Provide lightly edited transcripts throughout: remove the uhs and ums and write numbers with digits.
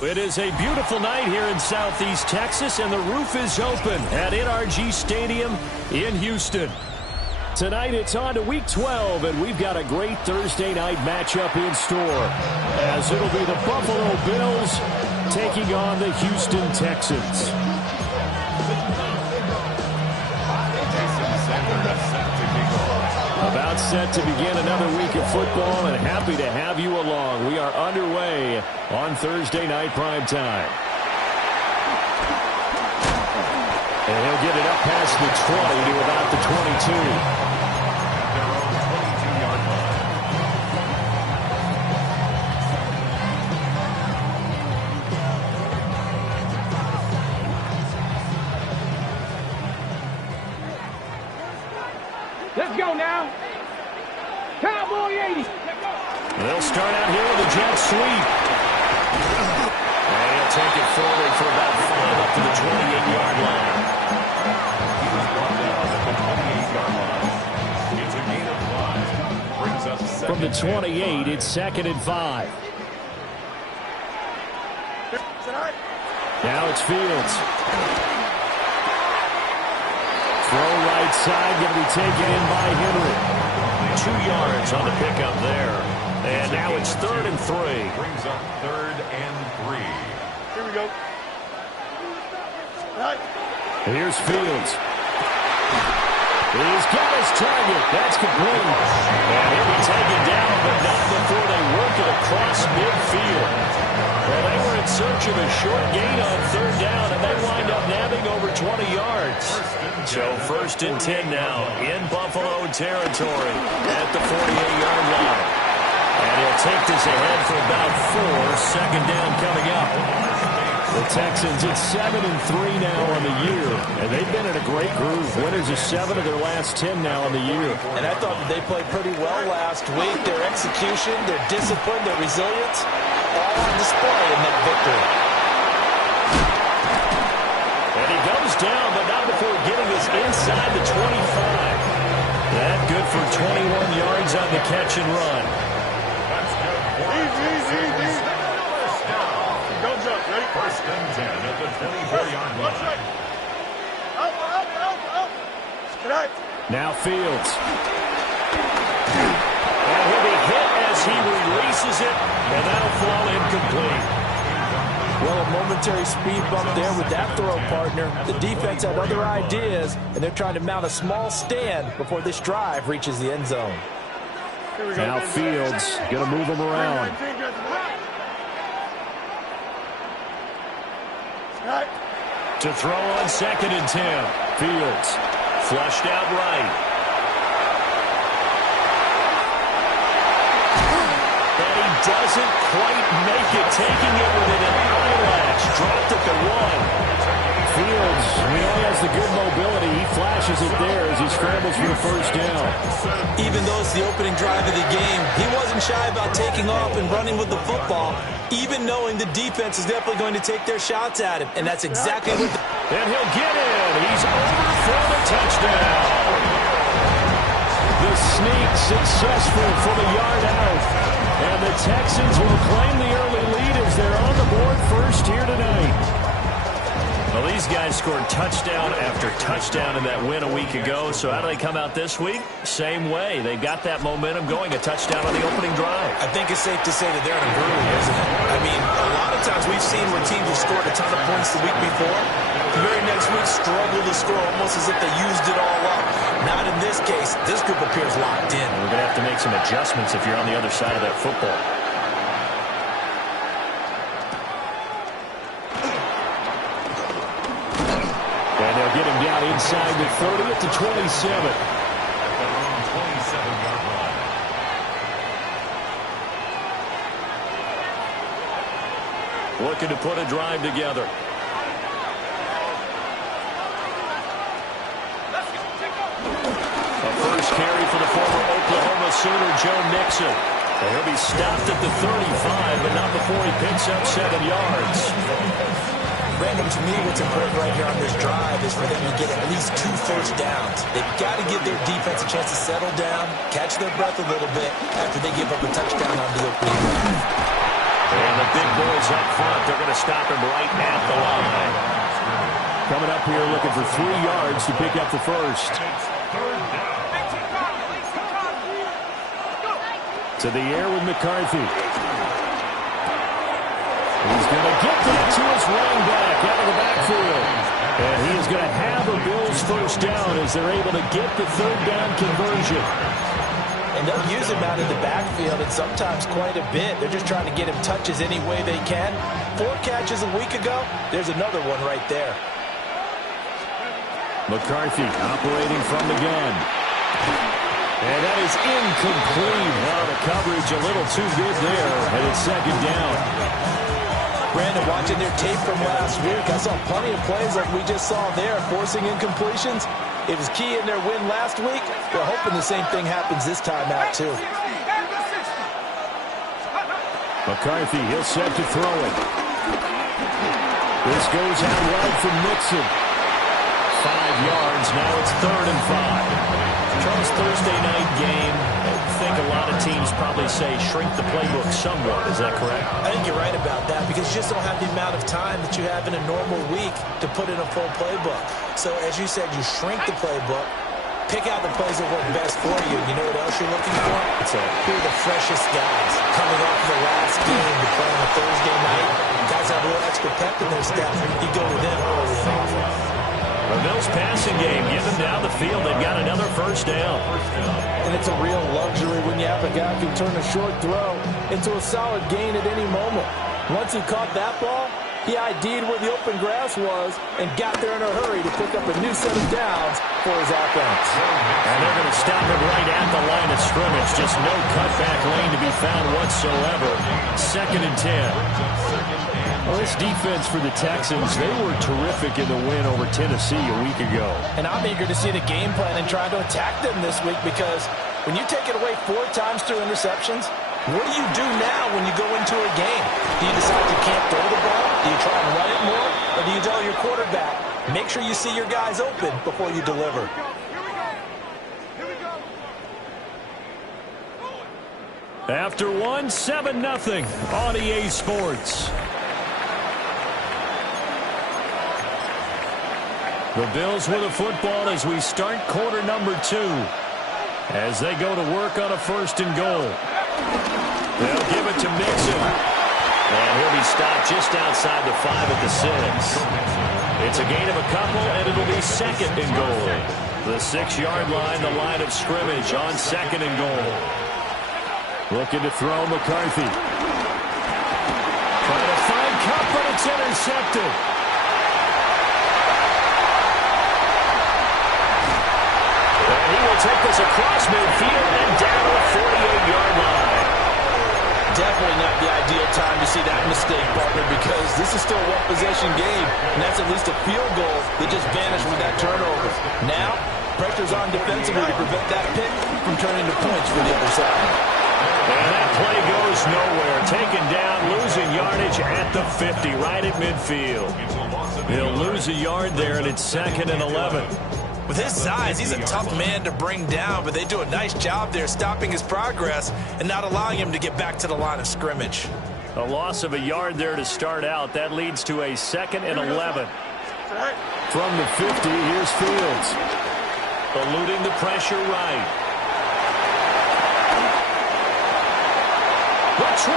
It is a beautiful night here in Southeast Texas, and the roof is open at NRG Stadium in Houston. Tonight it's on to Week 12, and we've got a great Thursday night matchup in store, as it'll be the Buffalo Bills taking on the Houston Texans. About set to begin another week of football, and happy to have you along. We are underway on Thursday night primetime. And he'll get it up past the 20 to about the 22. Let's go now. Cowboy 80. They'll start out here with a jet sweep. And he'll take it forward for about 5 up to the 28-yard line. He was brought down at the 28-yard line. It's a gain of 5. Brings us From the 28, it's 2nd and 5. Now it's Fields. Throw right side, going to be taken in by Henry. 2 yards on the pickup there. And now it's 3rd and 3. Brings up 3rd and 3. Here we go. Right. Here's Fields. He's got his target. That's complete. And he'll be taken down, but not before they work it across midfield. Well, they were in search of a short gain on 3rd down, and they wind up nabbing over 20 yards. So 1st and 10 now in Buffalo territory at the 48-yard line. And he'll take this ahead for about 4. 2nd down coming up. The Texans at 7 and 3 now on the year, and they've been in a great groove. Winners of 7 of their last 10 now on the year. And I thought they played pretty well last week. Their execution, their discipline, their resilience, all on display in that victory. And he goes down, but not before getting us inside the 25. That good for 21 yards on the catch and run. Easy. Go jump, ready? 1st and 10 at the 24-yard line. Up. Strike. Now Fields. And he'll be hit as he releases it, and that'll fall incomplete. Well, a momentary speed bump there with that throw, partner. The defense had other ideas, and they're trying to mount a small stand before this drive reaches the end zone. Now Fields going to move him around. To throw on 2nd and 10. Fields flushed out right. And he doesn't quite make it, taking it with an eyelash. Dropped at the 1. Fields, he has the good mobility. He flashes it there as he scrambles for the 1st down. Even though it's the opening drive of the game, he wasn't shy about taking off and running with the football, even knowing the defense is definitely going to take their shots at him. And that's exactly what And he'll get in. He's over for the touchdown. The sneak successful from a yard out. And the Texans will claim the early lead as they're on the board first here tonight. Well, these guys scored touchdown after touchdown in that win a week ago. So how do they come out this week? Same way. They got that momentum going, a touchdown on the opening drive. I think it's safe to say that they're in a groove, isn't it? I mean, a lot of times we've seen where teams have scored a ton of points the week before. The very next week struggle to score almost as if they used it all up. Not in this case. This group appears locked in. We're going to have to make some adjustments if you're on the other side of that football. And they'll get him down inside the 30 at the 27. Their own 27-yard line. Looking to put a drive together. A first carry for the former Oklahoma Sooner, Joe Mixon. And he'll be stopped at the 35, but not before he picks up 7 yards. Brandon, to me, what's important right here on this drive is for them to get at least 2 first downs. They've got to give their defense a chance to settle down, catch their breath a little bit after they give up a touchdown on the opening drive. And the big boys up front, they're going to stop him right at the line. Coming up here looking for 3 yards to pick up the first. To the air with McCarthy. He's going to get that to his running back out of the backfield. And he is going to have a Bills first down as they're able to get the third down conversion. And they'll use him out of the backfield, and sometimes quite a bit. They're just trying to get him touches any way they can. 4 catches a week ago. There's another one right there. McCarthy operating from the gun. And that is incomplete. Wow, the coverage a little too good there. And it's second down. Brandon, watching their tape from last week, I saw plenty of plays like we just saw there, forcing incompletions. It was key in their win last week. They're hoping the same thing happens this time out, too. McCarthy, he'll set to throw it. This goes out wide from Mixon. 5 yards, now it's 3rd and 5. Charles, Thursday night game, I think a lot of teams probably say shrink the playbook somewhat. Is that correct? I think you're right about that because you just don't have the amount of time that you have in a normal week to put in a full playbook. So, as you said, you shrink the playbook, pick out the plays that work best for you. You know what else you're looking for? Who are the freshest guys coming off the last game to play on a Thursday night? Guys have a little extra pep in their step. You go to them early and often. The Bills passing game, give them down the field. They've got another first down. And it's a real luxury when you have a guy who can turn a short throw into a solid gain at any moment. Once he caught that ball, he ID'd where the open grass was and got there in a hurry to pick up a new set of downs for his offense. And they're going to stop him right at the line of scrimmage. Just no cutback lane to be found whatsoever. 2nd and 10. Well, this defense for the Texans, they were terrific in the win over Tennessee a week ago. And I'm eager to see the game plan and try to attack them this week because when you take it away 4 times through interceptions, what do you do now when you go into a game? Do you decide you can't throw the ball? Do you try and run it more? Or do you tell your quarterback, make sure you see your guys open before you deliver? After 1, 7-0 on EA Sports. The Bills with a football as we start quarter number 2. As they go to work on a 1st and goal. They'll give it to Mixon. And he'll be stopped just outside the 5 at the 6. It's a gain of a couple, and it'll be 2nd and goal. The 6-yard line, the line of scrimmage on 2nd and goal. Looking to throw McCarthy. Trying to find Kupp, but it's intercepted. And he will take this across midfield and down to the 48-yard line. Definitely not the ideal time to see that mistake, partner, because this is still a one-possession game, and that's at least a field goal that just vanished with that turnover. Now, pressure's on defensively to prevent that pick from turning to points for the other side. And that play goes nowhere. Taken down, losing yardage at the 50, right at midfield. He'll lose a yard there, and it's 2nd and 11. With his size, he's a tough man to bring down, but they do a nice job there stopping his progress and not allowing him to get back to the line of scrimmage. A loss of a yard there to start out. That leads to a 2nd and 11. From the 50, here's Fields. Eluding the pressure right. The 20.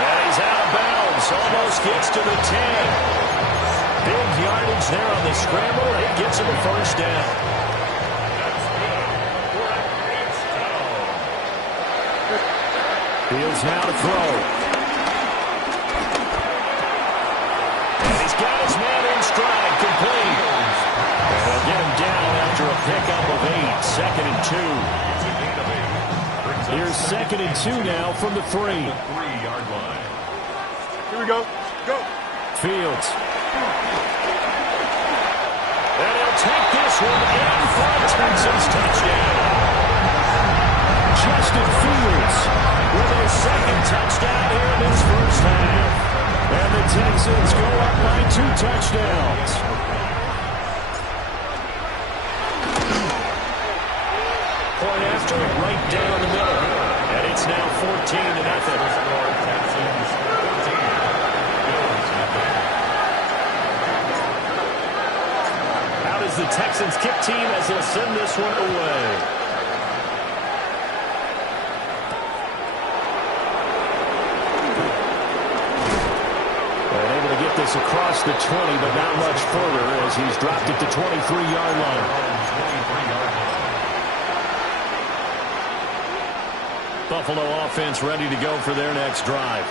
And he's out of bounds. Almost gets to the 10. Big yardage there on the scramble. It gets him a first down. Fields now to throw. And he's got his man in stride, complete. And they'll get him down after a pickup of 8. 2nd and 2. Here's 2nd and 2 now from the 3. Three-yard line. Here we go. Go. Fields. And he'll take this one in for a Texans touchdown. Justin Fields with his 2nd touchdown here in his first half. And the Texans go up by 2 touchdowns. Point after, right down the middle. And it's now 14-0. as the Texans kick team as they'll send this one away. This across the 20, but not much further as he's dropped it to 23-yard line. Buffalo offense ready to go for their next drive.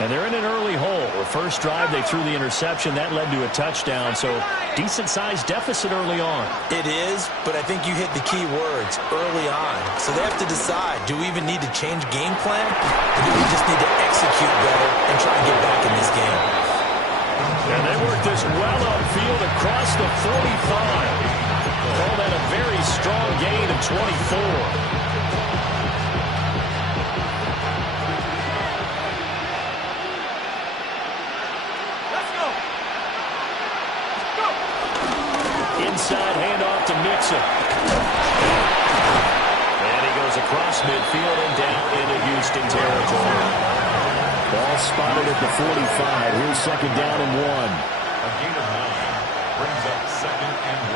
And they're in an early hole. The first drive, they threw the interception. That led to a touchdown, so decent-sized deficit early on. It is, but I think you hit the key words, early on. So they have to decide, do we even need to change game plan? Or do we just need to execute better and try and get back in this game? And they work this well upfield across the 45. Call that a very strong gain of 24. Inside handoff to Mixon. And he goes across midfield and down into Houston territory. Ball spotted at the 45. Here's second down and 1. A gain of 9 brings up second and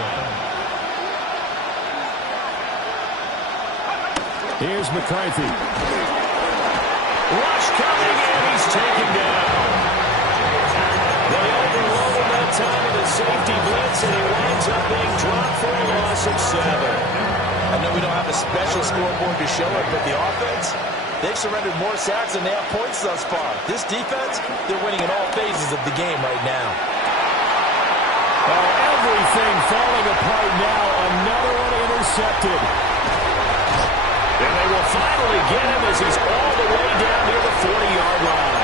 1. Here's McCarthy. Rush coming, and he's taken down. They overload him that time in the safety blitz, and he winds up being dropped for a loss of 7. I know we don't have a special scoreboard to show it, but the offense, they've surrendered more sacks than they have points thus far. This defense, they're winning in all phases of the game right now. Oh, everything falling apart now. Another one intercepted. And they will finally get him as he's all the way down near the 40-yard line.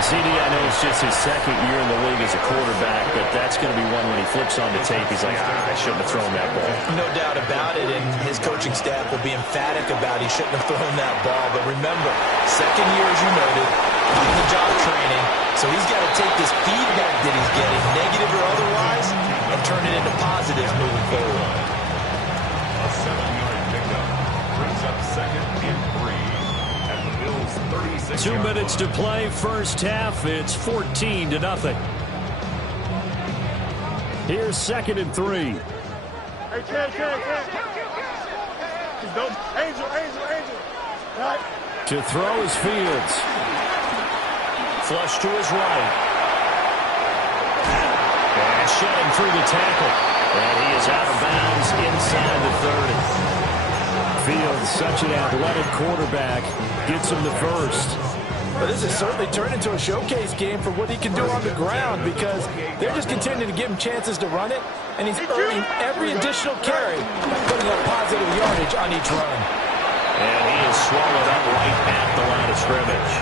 CD, I know it's just his second year in the league as a quarterback, but that's going to be one when he flips on the tape. He's like, I shouldn't have thrown that ball. No doubt about it, and his coaching staff will be emphatic about he shouldn't have thrown that ball. But remember, second year, as you noted, on the job training, so he's got to take this feedback that he's getting, negative or otherwise, and turn it into positives moving forward. A 7-yard pickup brings up second and 3. At the Bills' 36. 2 minutes to play, first half. It's 14-0. Here's second and 3. Hey, Chad. Angel. Right. To throw is Fields. Flush to his right. And shedding through the tackle. And he is out of bounds inside the 30. Fields, such an athletic quarterback, gets him the first. But this has certainly turned into a showcase game for what he can do on the ground because they're just continuing to give him chances to run it, and he's earning every additional carry by putting up positive yardage on each run. And he is swallowed up right at the line of scrimmage.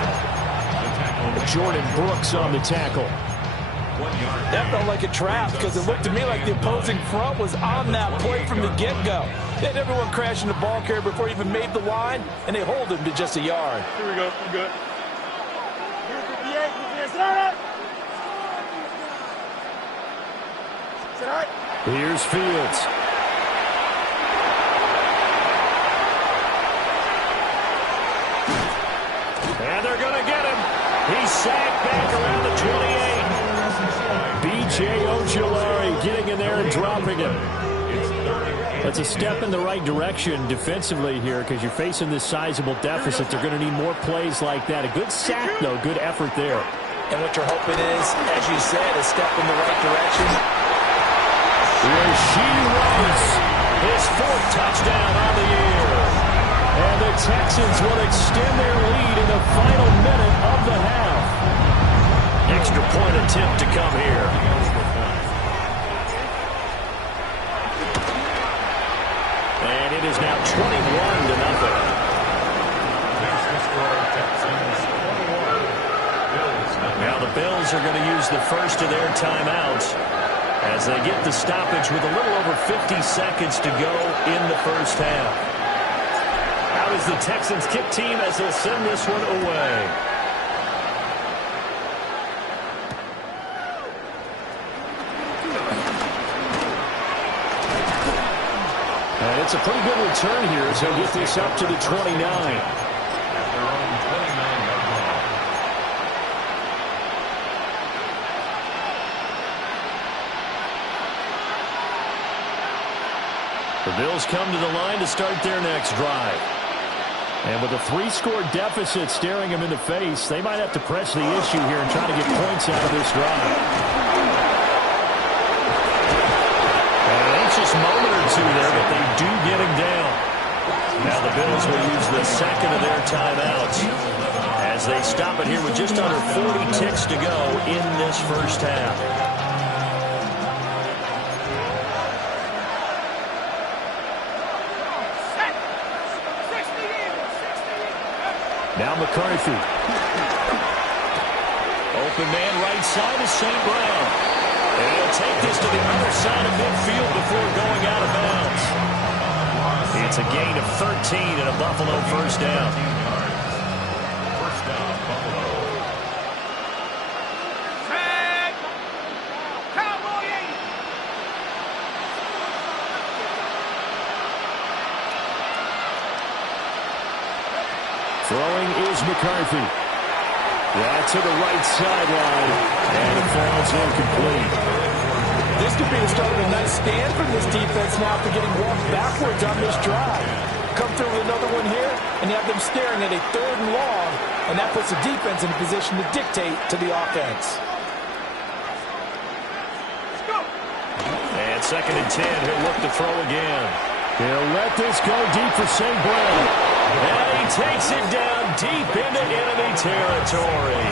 Jordan Brooks on the tackle. That felt like a trap because it looked to me like the opposing front was on that play from the get-go. They had everyone crashing the ball carrier before he even made the line, and they hold him to just a yard. Here we go. We're good. Here's Fields. And they're going to get him. He's sacked back around the 28. B.J. Ojulari getting in there and dropping him. That's a step in the right direction defensively here because you're facing this sizable deficit. They're going to need more plays like that. A good sack, though. Good effort there. And what you're hoping is, as you said, a step in the right direction. Rasheed Rice, his 4th touchdown on the year. And the Texans will extend their lead in the final minute of the half. Extra point attempt to come here. And it is now 21-0. Now the Bills are going to use the first of their timeouts as they get the stoppage with a little over 50 seconds to go in the first half. Out is the Texans kick team as they'll send this one away. And it's a pretty good return here as he'll get this up to the 29. The Bills come to the line to start their next drive. And with a 3-score deficit staring them in the face, they might have to press the issue here and try to get points out of this drive. An anxious moment or two there, but they do get him down. Now the Bills will use the second of their timeouts as they stop it here with just under 40 ticks to go in this first half. Now McCarthy. Open man right side is St. Brown. And he'll take this to the other side of midfield before going out of bounds. It's a gain of 13 and a Buffalo first down. First down, Buffalo. Tag! Cowboy 80! Throwing is McCarthy. That's to the right sideline, and it falls incomplete. This could be the start of a nice stand from this defense now after getting walked backwards on this drive. Come through with another one here, and you have them staring at a 3rd and long, and that puts the defense in a position to dictate to the offense. And 2nd and 10, he'll look to throw again. He'll let this go deep for St. Brown. And he takes it down deep into enemy territory.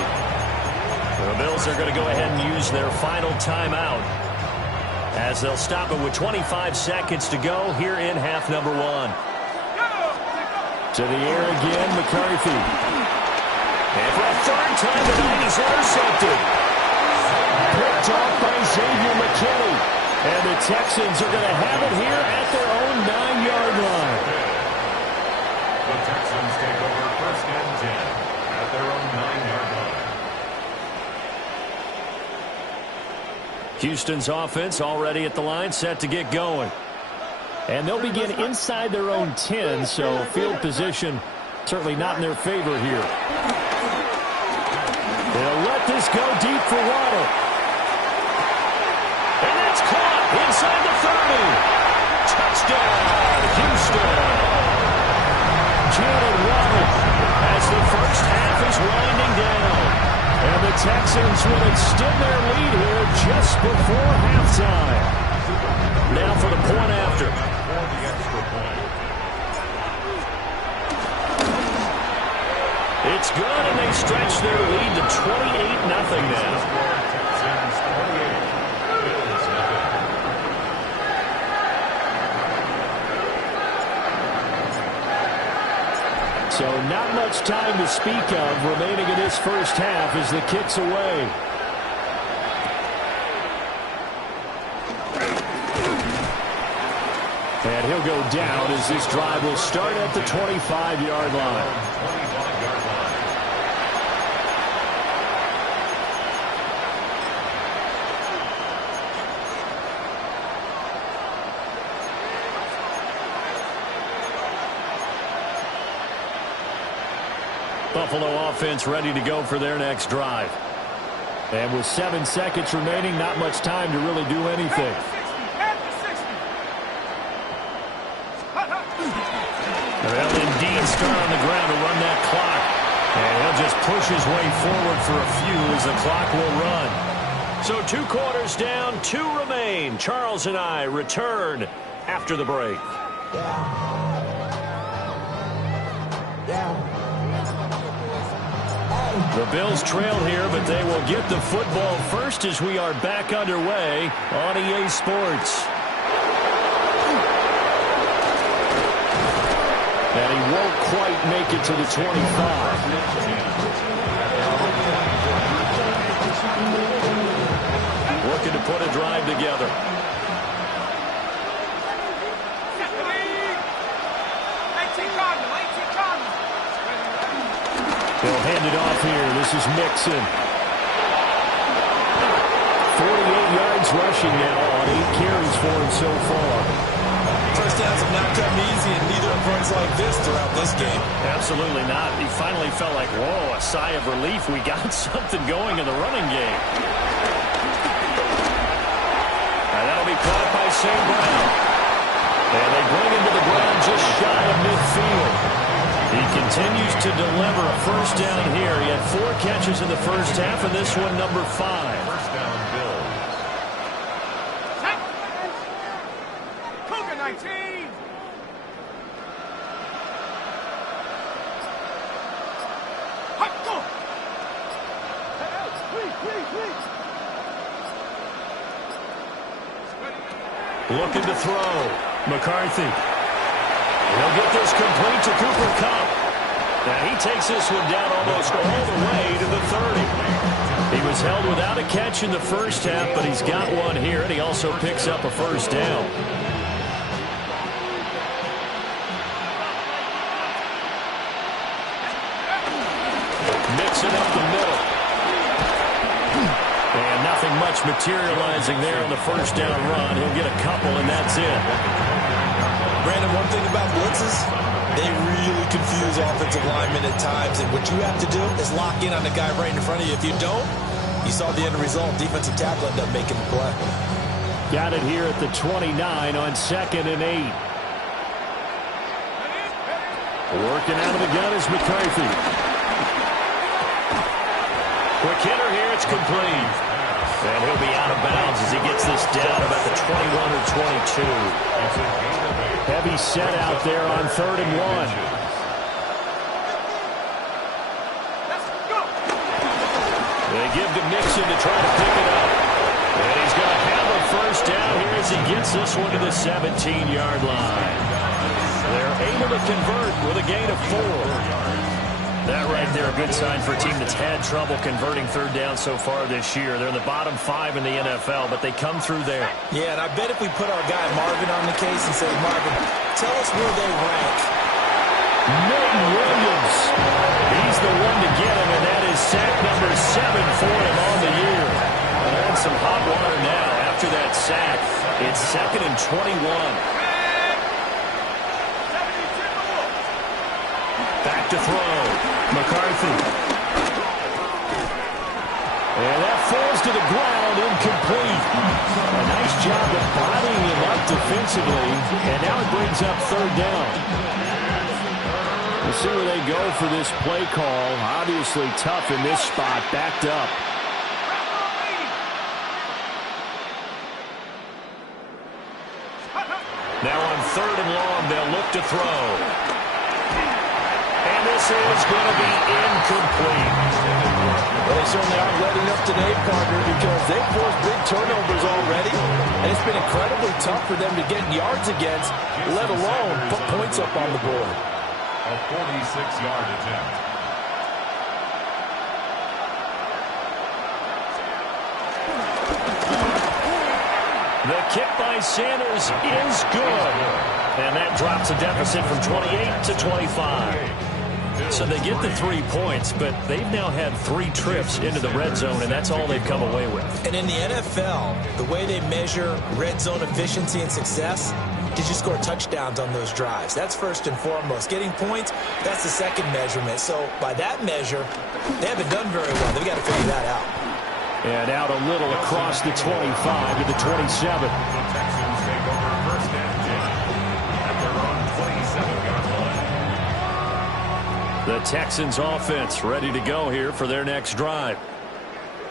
The Bills are going to go ahead and use their final timeout as they'll stop it with 25 seconds to go here in half number 1. To the air again, McCarthy. And for a 3rd time tonight, he's intercepted. Picked off by Xavier McKinney. And the Texans are going to have it here at their own 9-yard line. The Texans take over 1st and 10 at their own 9-yard line. Houston's offense already at the line, set to get going. And they'll begin inside their own 10, so field position certainly not in their favor here. They'll let this go deep for Waddle. And that's caught inside the 30. Touchdown, Houston. Jalen Waddle as the first half is winding down. And the Texans will extend their lead here just before halftime. Now for the point after. For the extra point. It's good, and they stretch their lead to 28-0 now. Texans 28. Bills nothing. So not much time to speak of remaining in this first half as the kick's away. And he'll go down as this drive will start at the 25-yard line. 25-yard line. Buffalo offense ready to go for their next drive. And with 7 seconds remaining, not much time to really do anything. Well, indeed, start on the ground to run that clock. And he'll just push his way forward for a few as the clock will run. So 2 quarters down, 2 remain. Charles and I return after the break. The Bills trail here, but they will get the football first as we are back underway on EA Sports. And he won't quite make it to the 25. Looking to put a drive together. They'll hand it off here. This is Mixon. 48 yards rushing now on 8 carries for him so far. First downs have not come easy, and neither have runs like this throughout this game. Absolutely not. He finally felt like, whoa, a sigh of relief. We got something going in the running game. And that'll be caught by St. Brown. And they bring him to the ground just shy of midfield. He continues to deliver a first down here. He had 4 catches in the first half, and this one number 5. First down, Bills. Cougar 19. Hot go. Looking to throw. McCarthy. He'll get this complete to Cooper Kupp. And he takes this one down almost all the way to the 30. He was held without a catch in the first half, but he's got one here, and he also picks up a first down. Mixing up the middle. And nothing much materializing there on the first down run. He'll get a couple, and that's it. Brandon, one thing about blitzes, they really confuse offensive linemen at times, and what you have to do is lock in on the guy right in front of you. If you don't, you saw the end result. Defensive tackle ended up making the play. Got it here at the 29 on 2nd and 8. Working out of the gun is McCarthy. Quick hitter here, it's complete. And he'll be out of bounds as he gets this down about the 21 or 22. Heavy set out there on 3rd and 1. They give to Mixon to try to pick it up. And he's going to have a first down here as he gets this one to the 17-yard line. They're able to convert with a gain of 4. That right there, a good sign for a team that's had trouble converting 3rd down so far this year. They're in the bottom 5 in the NFL, but they come through there. Yeah, and I bet if we put our guy Marvin on the case and say, Marvin, tell us where they rank. Milton Williams. He's the one to get him, and that is sack number 7 for him on the year. And some hot water now after that sack. It's 2nd and 21. Back to throw. McCarthy. And that falls to the ground, incomplete. A nice job of bodying him up defensively. And now it brings up 3rd down. We'll see where they go for this play call. Obviously tough in this spot, backed up. Now on 3rd and long, they'll look to throw. And this is going to be incomplete. Well, they certainly aren't letting up today, partner, because they've forced big turnovers already, and it's been incredibly tough for them to get yards against, let alone put points up on the board. A 46-yard attempt. The kick by Sanders is good. And that drops a deficit from 28 to 25. So they get the 3 points, but they've now had 3 trips into the red zone, and that's all they've come away with. And in the NFL, the way they measure red zone efficiency and success, did you score touchdowns on those drives? That's first and foremost. Getting points, that's the second measurement. So by that measure, they haven't done very well. They've got to figure that out. And out a little across the 25 to the 27. The Texans take over 1st and 10 at their own 27-yard line. The Texans offense ready to go here for their next drive.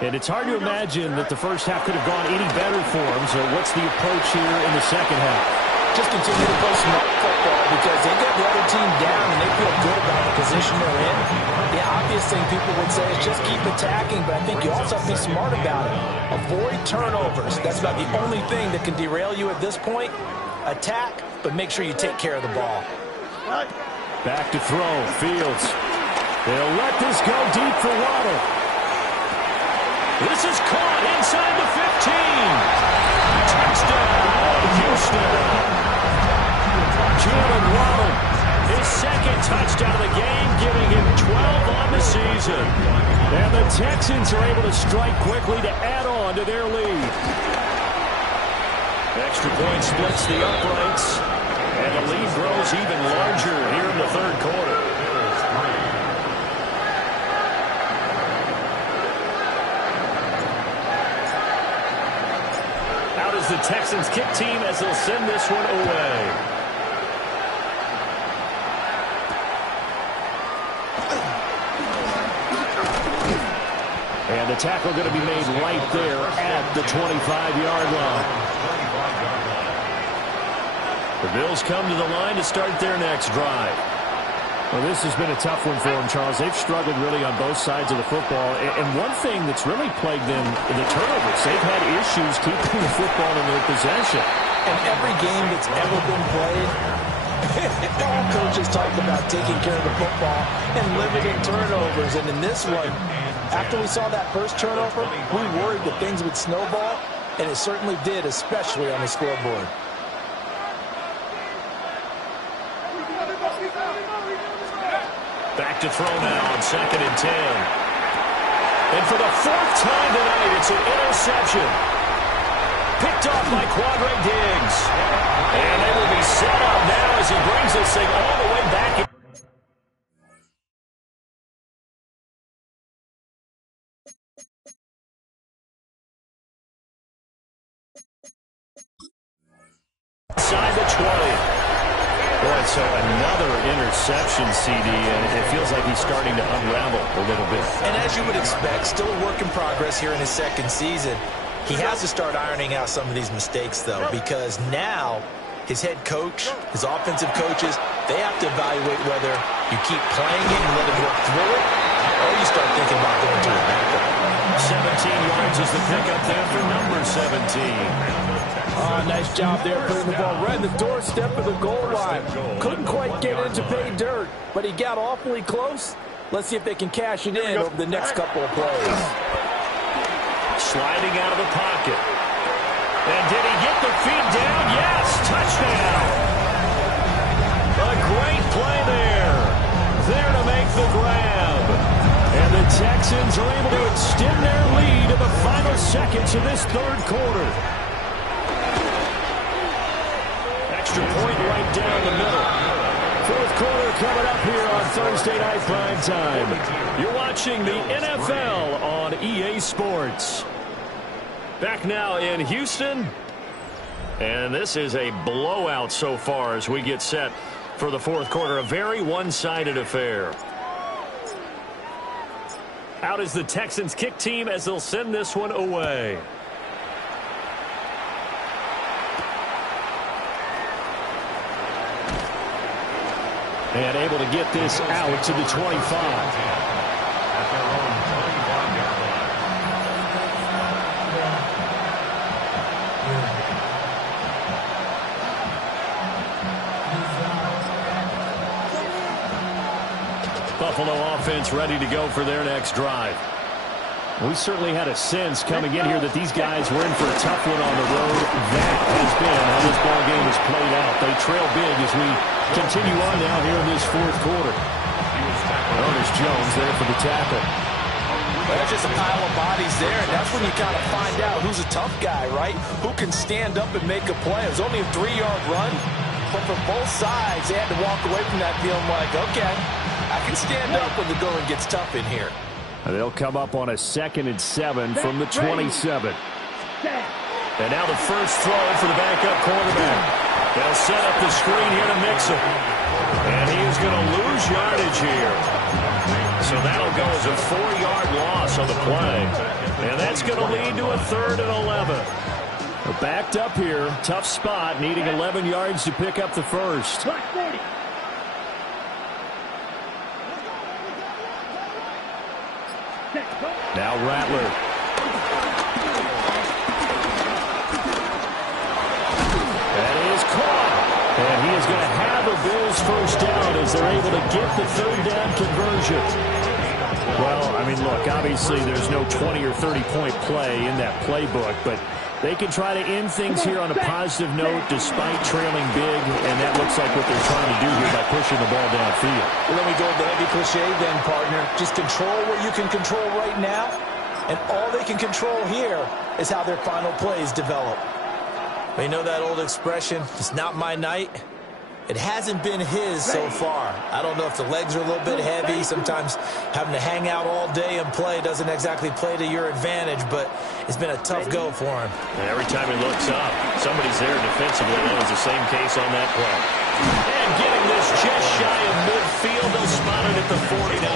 And it's hard to imagine that the first half could have gone any better for them. So what's the approach here in the second half? Just continue to play smart football because they get the other team down and they feel good about the position they're in. The obvious thing people would say is just keep attacking, but I think you also have to be smart about it. Avoid turnovers. That's about the only thing that can derail you at this point. Attack, but make sure you take care of the ball. Back to throw. Fields. They'll let this go deep for Waddle. This is caught inside the 15. Touchdown, Houston. Jalen Waddle, his 2nd touchdown of the game, giving him 12 on the season. And the Texans are able to strike quickly to add on to their lead. Extra point splits the uprights, and the lead grows even larger here in the 3rd quarter. Out is the Texans kick team as they'll send this one away. And the tackle going to be made right there at the 25-yard line. The Bills come to the line to start their next drive. Well, this has been a tough one for them, Charles. They've struggled really on both sides of the football. And one thing that's really plagued them, the turnovers. They've had issues keeping the football in their possession. And every game that's ever been played, all coaches talk about taking care of the football and limiting turnovers. And in this one, after we saw that first turnover, we worried that things would snowball, and it certainly did, especially on the scoreboard. Back to throw now on 2nd and 10. And for the 4th time tonight, it's an interception. Picked off by Quandre Diggs. And they will be set up now as he brings this thing all the way back. Inside the 20. Boy, so another interception, CD, and it feels like he's starting to unravel a little bit. And as you would expect, still a work in progress here in his 2nd season. He has to start ironing out some of these mistakes, though, because now his head coach, his offensive coaches, they have to evaluate whether you keep playing it and let him work through it, or you start thinking about going to a backup. 17 yards is the pickup there for number 17. Oh, nice job there putting the ball right in the doorstep of the goal line. Couldn't quite get into pay dirt, but he got awfully close. Let's see if they can cash it in over the next couple of plays. Sliding out of the pocket. And did he get the feet down? Yes, touchdown. A great play there. There to make the grab. And the Texans are able to extend their lead in the final seconds of this 3rd quarter. Extra point right down the middle. 4th quarter coming up here on Thursday Night Prime Time. You're watching the NFL on EA Sports. Back now in Houston. And this is a blowout so far as we get set for the 4th quarter. A very one-sided affair. Out is the Texans kick team as they'll send this one away. And able to get this out to the 25. Buffalo offense ready to go for their next drive. We certainly had a sense coming in here that these guys were in for a tough one on the road. That has been how this ball game has played out. They trail big as we continue on now here in this 4th quarter. Ernest Jones there for the tackle. Well, there's just a pile of bodies there, and that's when you kind of find out who's a tough guy, right? Who can stand up and make a play. It was only a 3-yard run, but for both sides, they had to walk away from that feeling like, okay, I can stand up when the going gets tough in here. They'll come up on a 2nd and 7 from the 27. And now the first throw for the backup quarterback. They'll set up the screen here to Mixon. And he is going to lose yardage here. So that'll go as a 4-yard loss on the play. And that's going to lead to a 3rd and 11. They're backed up here. Tough spot, needing 11 yards to pick up the first. Now Rattler. That is caught. And he is going to have a Bills first down as they're able to get the 3rd down conversion. Well, I mean, look, obviously there's no 20 or 30-point play in that playbook, but they can try to end things here on a positive note despite trailing big, and that looks like what they're trying to do here by pushing the ball downfield. Well, let me go with the heavy cliche then, partner. Just control what you can control right now, and all they can control here is how their final plays develop. You know that old expression, it's not my night? It hasn't been his so far. I don't know if the legs are a little bit heavy. Sometimes having to hang out all day and play doesn't exactly play to your advantage, but it's been a tough go for him. And every time he looks up, somebody's there defensively. That was the same case on that play. And getting this just shy of midfield, they'll spot it at the 49.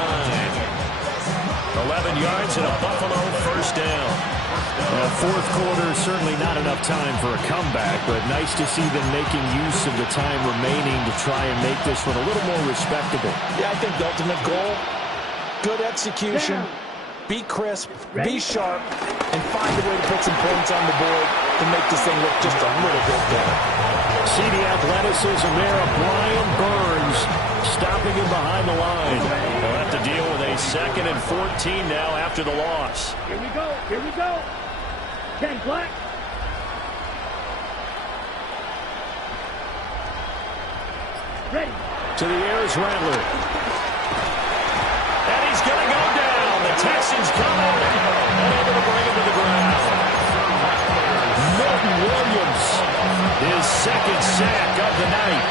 11 yards and a Buffalo first down. Fourth quarter, certainly not enough time for a comeback, but nice to see them making use of the time remaining to try and make this one a little more respectable. Yeah, I think the ultimate goal, good execution, be crisp, be sharp, and find a way to put some points on the board to make this thing look just a little bit better. See the athleticism there of Brian Burns stopping him behind the line. They'll have to deal with a 2nd and 14 now after the loss. Here we go. Here we go. 10 black. Ready. To the air is Rattler. And he's going to go down. The Texans come out and able to bring him to the ground. Milton Williams, his 2nd sack of the night.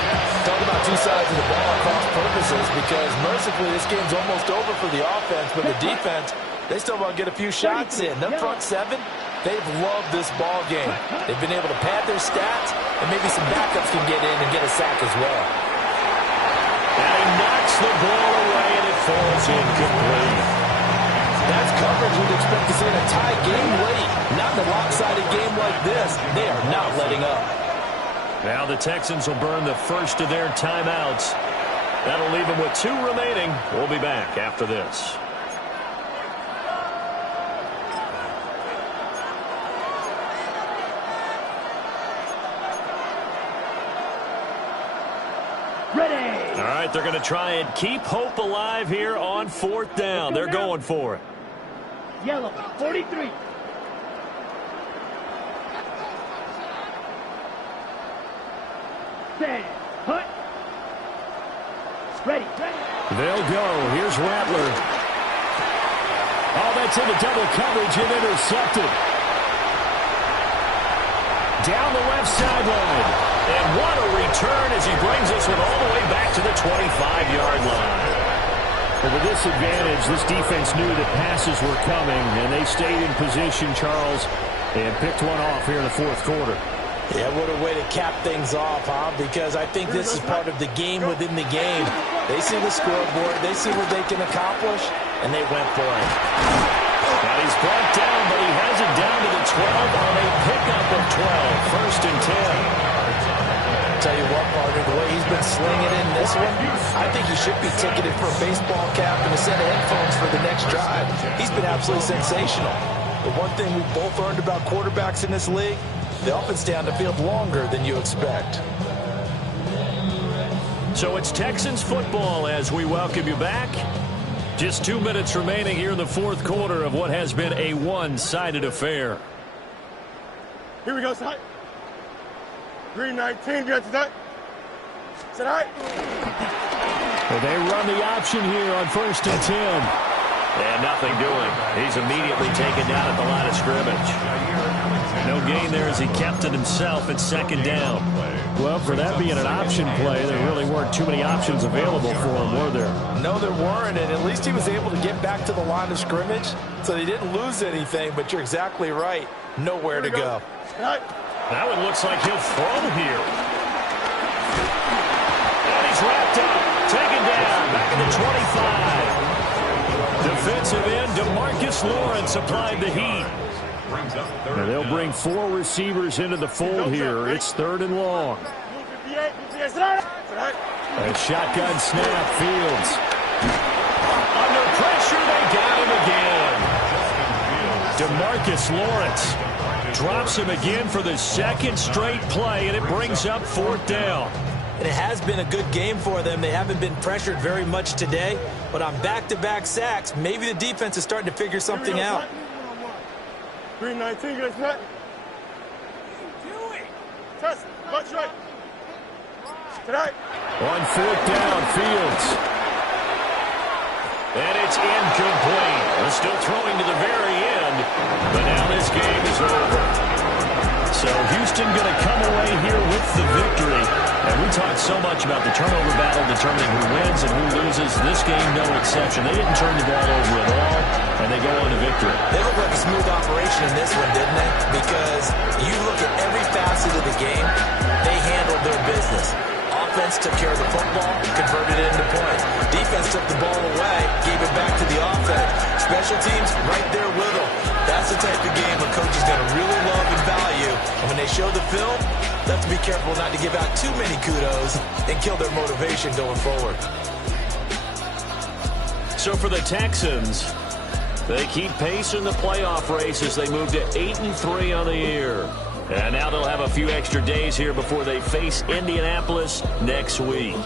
Talk about two sides of the ball at cross purposes, because mercifully this game's almost over for the offense, but the defense, they still want to get a few shots in. Them front seven, they've loved this ball game. They've been able to pad their stats, and maybe some backups can get in and get a sack as well. And he knocks the ball away, and it falls incomplete. That's coverage we'd expect to see in a tie game late. Not in a lopsided game like this. They are not letting up. Now the Texans will burn the first of their timeouts. That'll leave them with 2 remaining. We'll be back after this. Ready. All right, they're going to try and keep hope alive here on 4th down. They're going for it. Yellow. 43. Stand. Hut. Ready. Ready. They'll go. Here's Rattler. Oh, that's into double coverage and intercepted. Down the left sideline. And what a return as he brings this one all the way back to the 25-yard line. Well, with this advantage, this defense knew that passes were coming, and they stayed in position, Charles, and picked one off here in the 4th quarter. Yeah, what a way to cap things off, huh? Because I think this is part of the game within the game. They see the scoreboard, they see what they can accomplish, and they went for it. And he's brought down, but he has it down to the 12 on a pickup of 12. 1st and 10. Tell you what, partner, the way he's been slinging in this one, I think he should be ticketed for a baseball cap and a set of headphones for the next drive. He's been absolutely sensational. The one thing we've both learned about quarterbacks in this league, they often stay on the field longer than you expect. So it's Texans football as we welcome you back. Just 2 minutes remaining here in the 4th quarter of what has been a one-sided affair. Here we go, side. Green 19, get tonight. Tonight. Well, they run the option here on 1st and 10. And nothing doing. He's immediately taken down at the line of scrimmage. No gain there as he kept it himself at 2nd down. Well, for that being an option play, there really weren't too many options available for him, were there? No, there weren't, and at least he was able to get back to the line of scrimmage, so they didn't lose anything, but you're exactly right. Nowhere to go. That one looks like he'll throw here. And he's wrapped up, taken down, back at the 25. Defensive end, DeMarcus Lawrence applied the heat. Now they'll bring 4 receivers into the fold here. It's 3rd and long. A shotgun snap, Fields. Under pressure, they got him again. DeMarcus Lawrence drops him again for the 2nd straight play, and it brings up 4th down. And it has been a good game for them. They haven't been pressured very much today, but on back-to-back sacks, maybe the defense is starting to figure something out. Green 19, get us net. Test, much right. Tonight. On 4th down, Fields. And it's incomplete. They're still throwing to the very end, but now this game is over. So Houston going to come away here with the victory. And we talked so much about the turnover battle determining who wins and who loses. This game, no exception. They didn't turn the ball over at all, and they go on to victory. They look like a smooth operation in this one, didn't they? Because you look at every facet of the game, they handled their business. Offense took care of the football, converted it into points. Defense took the ball away, gave it back to the offense. Special teams, right there with them. That's the type of game a coach is going to really love and value. And when they show the film, they have to be careful not to give out too many kudos and kill their motivation going forward. So for the Texans, they keep pace in the playoff race as they move to 8-3 on the year. And now they'll have a few extra days here before they face Indianapolis next week.